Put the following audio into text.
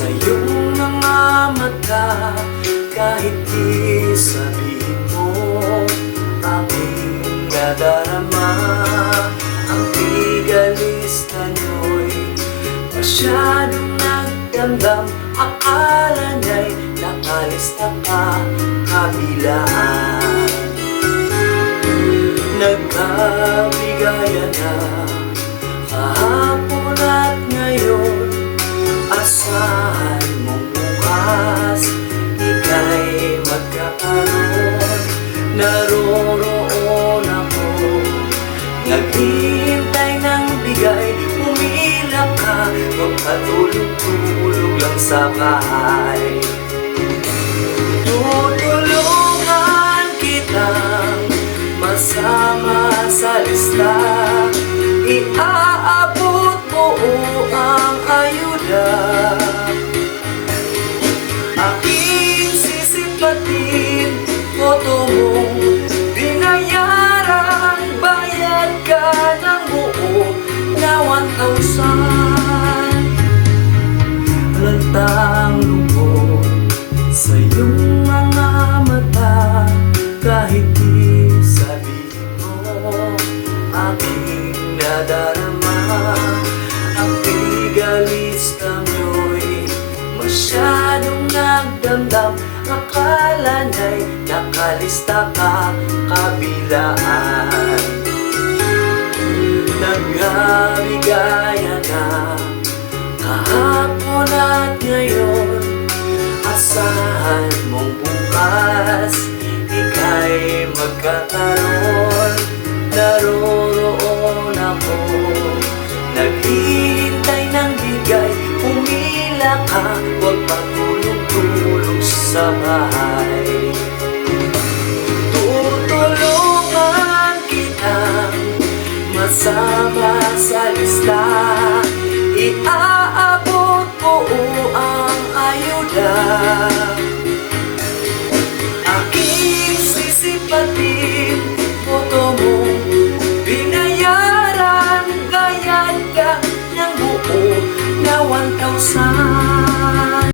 sa iyong mga mata. Kahit di sabihin mo, aking nadarama. Ang tigalista nyo'y masyadong nagdamdam. Akala niya'y nakalista ka, kabilaan. Nagkabigayan na kahapon at ngayon. Asahan mong bukas ika'y magkakaroon. Naroroon ako, naghihintay ng bigay. Pumila ka, huwag patulog-tulog lang sa bahay. Tutulungan kitang masama sa lista. Iaabot mo ang ayuda. Aking sisipatin, boto mong binayaran. Bayad ka ng buo na 1,000. Lantang lubog sa iyong mga mata. Kahit di sabihin mo, aking nadarama. Ang tigalista nyo'y masyadong nagdamdam. Akala niya'y nakalista ka, kabilaan. Naghabigayan na kahapon at ngayon. Asahan mong bukas ika'y magkakaroon. Naroroon ako, naghihintay ng bigay. Pumila ka, huwag patulog-tulog sa bahay. Tutulungan kitang masama sa lista. Iaabot mo ang ayuda. Aking sisipat